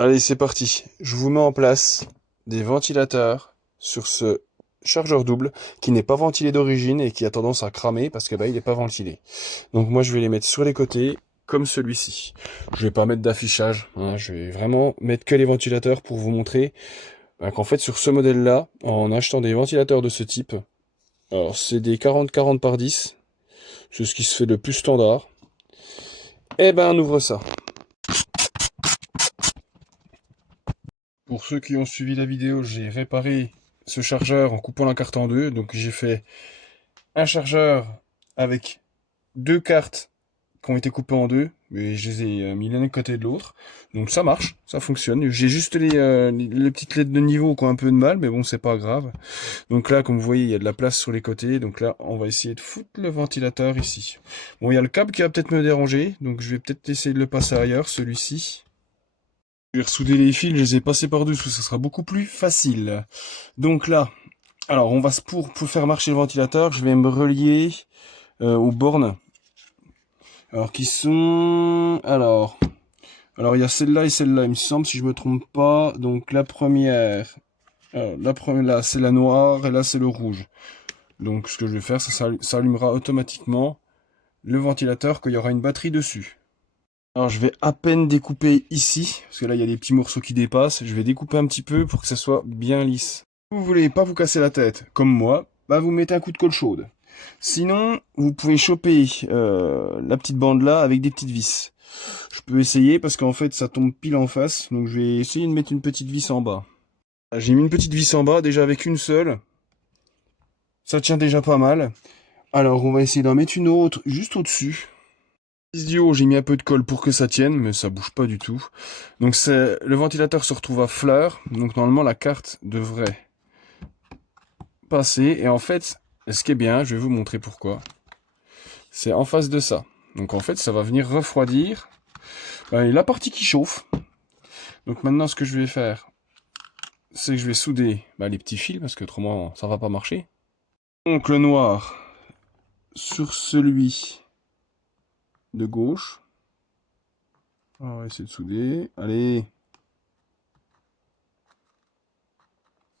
Allez, c'est parti. Je vous mets en place des ventilateurs sur ce chargeur double qui n'est pas ventilé d'origine et qui a tendance à cramer parce que il n'est pas ventilé. Donc moi je vais les mettre sur les côtés comme celui-ci. Je vais pas mettre d'affichage, hein, je vais vraiment mettre que les ventilateurs pour vous montrer qu'en fait sur ce modèle-là, en achetant des ventilateurs de ce type, alors c'est des 40-40 par 10, c'est ce qui se fait le plus standard. Et ben on ouvre ça. Pour ceux qui ont suivi la vidéo, j'ai réparé ce chargeur en coupant la carte en deux. Donc j'ai fait un chargeur avec deux cartes qui ont été coupées en deux, mais je les ai mis l'un de côté de l'autre. Donc ça marche, ça fonctionne. J'ai juste les petites lettres de niveau qui ont un peu de mal, mais bon, c'est pas grave. Donc là, comme vous voyez, il y a de la place sur les côtés. Donc là, on va essayer de foutre le ventilateur ici. Bon, il y a le câble qui va peut-être me déranger, donc je vais peut-être essayer de le passer ailleurs, celui-ci. Je vais ressouder les fils, je les ai passés par-dessous, ça sera beaucoup plus facile. Donc là, alors on va pour faire marcher le ventilateur, je vais me relier aux bornes. Alors qui sont... Alors il y a celle-là et celle-là, il me semble, si je me trompe pas. Donc la première là c'est la noire et là c'est le rouge. Donc ce que je vais faire, ça allumera automatiquement le ventilateur quand il y aura une batterie dessus. Alors je vais à peine découper ici, parce que là il y a des petits morceaux qui dépassent. Je vais découper un petit peu pour que ça soit bien lisse. Si vous voulez pas vous casser la tête, comme moi, bah vous mettez un coup de colle chaude. Sinon, vous pouvez choper la petite bande là avec des petites vis. Je peux essayer parce qu'en fait ça tombe pile en face, donc je vais essayer de mettre une petite vis en bas. J'ai mis une petite vis en bas, déjà avec une seule. Ça tient déjà pas mal. Alors on va essayer d'en mettre une autre juste au-dessus. Du haut, j'ai mis un peu de colle pour que ça tienne, mais ça bouge pas du tout. Donc le ventilateur se retrouve à fleur, donc normalement la carte devrait passer. Et en fait, ce qui est bien, je vais vous montrer pourquoi. C'est en face de ça. Donc en fait, ça va venir refroidir la partie qui chauffe. Donc maintenant, ce que je vais faire, c'est que je vais souder les petits fils, parce que autrement, ça va pas marcher. Donc le noir sur celui de gauche. On va essayer de souder. Allez.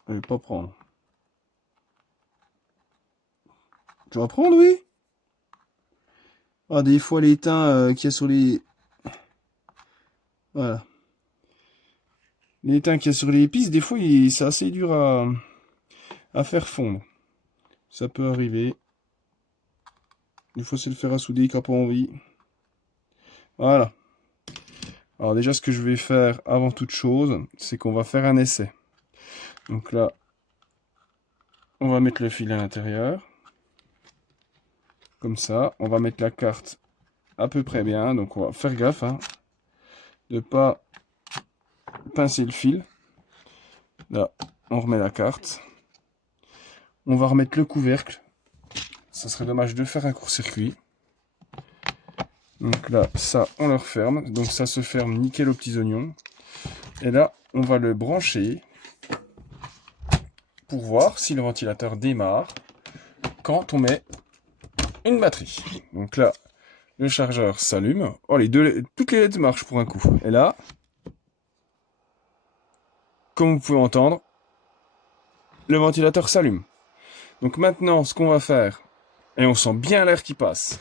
Allez, pas prendre. Tu vas prendre, oui? Ah, des fois, l'étain qu'il y a sur les... Voilà. L'étain qu'il y a sur les pistes, des fois, c'est assez dur à faire fondre. Ça peut arriver. Des fois, c'est le fer à souder qui n'a pas envie. Voilà. Alors déjà, ce que je vais faire avant toute chose, c'est qu'on va faire un essai. Donc là, on va mettre le fil à l'intérieur. Comme ça, on va mettre la carte à peu près bien. Donc on va faire gaffe de ne pas pincer le fil. Là, on remet la carte. On va remettre le couvercle. Ça serait dommage de faire un court-circuit. Donc là, ça, on le referme. Donc ça se ferme nickel aux petits oignons. Et là, on va le brancher pour voir si le ventilateur démarre quand on met une batterie. Donc là, le chargeur s'allume. Oh, toutes les LED marchent pour un coup. Et là, comme vous pouvez entendre, le ventilateur s'allume. Donc maintenant, ce qu'on va faire, et on sent bien l'air qui passe.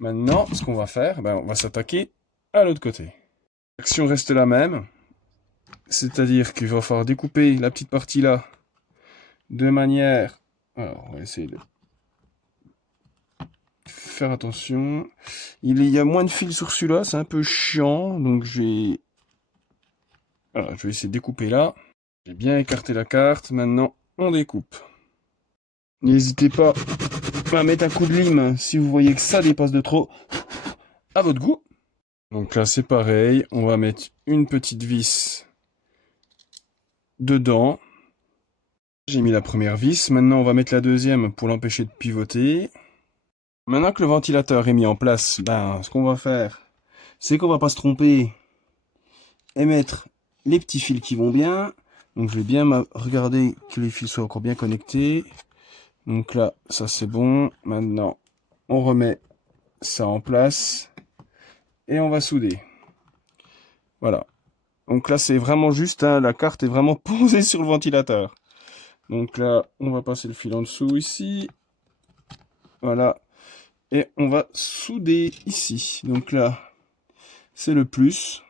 Maintenant, ce qu'on va faire, on va s'attaquer à l'autre côté. L'action reste la même. C'est-à-dire qu'il va falloir découper la petite partie là de manière... Alors, on va essayer de faire attention. Il y a moins de fils sur celui-là, c'est un peu chiant. Donc voilà, je vais essayer de découper là. J'ai bien écarté la carte. Maintenant, on découpe. N'hésitez pas à mettre un coup de lime si vous voyez que ça dépasse de trop. À votre goût. Donc là, c'est pareil. On va mettre une petite vis dedans. J'ai mis la première vis. Maintenant, on va mettre la deuxième pour l'empêcher de pivoter. Maintenant que le ventilateur est mis en place, ce qu'on va faire, c'est qu'on va pas se tromper et mettre les petits fils qui vont bien. Donc je vais bien regarder que les fils soient encore bien connectés. Donc là, ça c'est bon. Maintenant, on remet ça en place et on va souder. Voilà. Donc là, c'est vraiment juste, hein, la carte est vraiment posée sur le ventilateur. Donc là, on va passer le fil en dessous ici. Voilà. Et on va souder ici. Donc là, c'est le plus.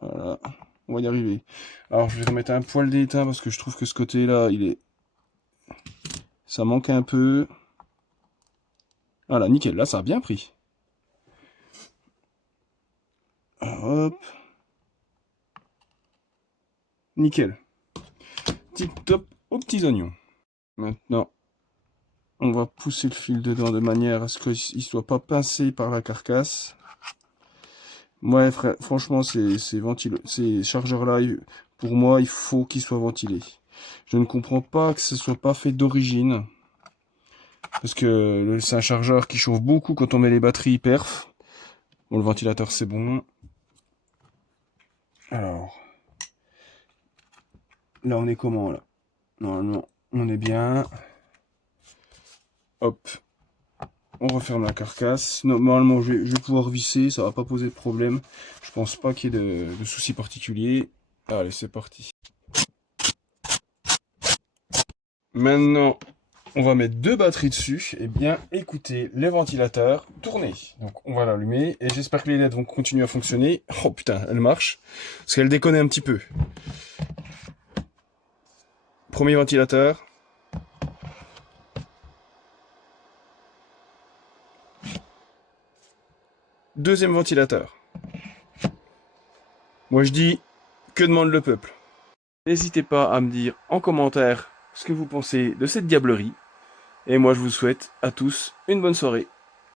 Voilà. On va y arriver. Alors, je vais remettre un poil d'étain parce que je trouve que ce côté-là, ça manque un peu. Voilà, nickel. Là, ça a bien pris. Alors, hop. Nickel. Tip top aux petits oignons. Maintenant, on va pousser le fil dedans de manière à ce qu'il ne soit pas pincé par la carcasse. Ouais, franchement, ces chargeurs-là, pour moi, il faut qu'ils soient ventilés. Je ne comprends pas que ce soit pas fait d'origine. Parce que c'est un chargeur qui chauffe beaucoup quand on met les batteries perf. Bon, le ventilateur, c'est bon. Alors, là, on est comment, là? Normalement, on est bien. Hop. On referme la carcasse. Normalement, je vais pouvoir visser, ça va pas poser de problème. Je pense pas qu'il y ait de soucis particuliers. Allez, c'est parti. Maintenant, on va mettre deux batteries dessus. Et bien, écoutez, les ventilateurs tourner. Donc, on va l'allumer. Et j'espère que les LED vont continuer à fonctionner. Oh putain, elle marche. Parce qu'elle déconne un petit peu. Premier ventilateur. Deuxième ventilateur. Moi je dis, que demande le peuple? N'hésitez pas à me dire en commentaire ce que vous pensez de cette diablerie. Et moi je vous souhaite à tous une bonne soirée.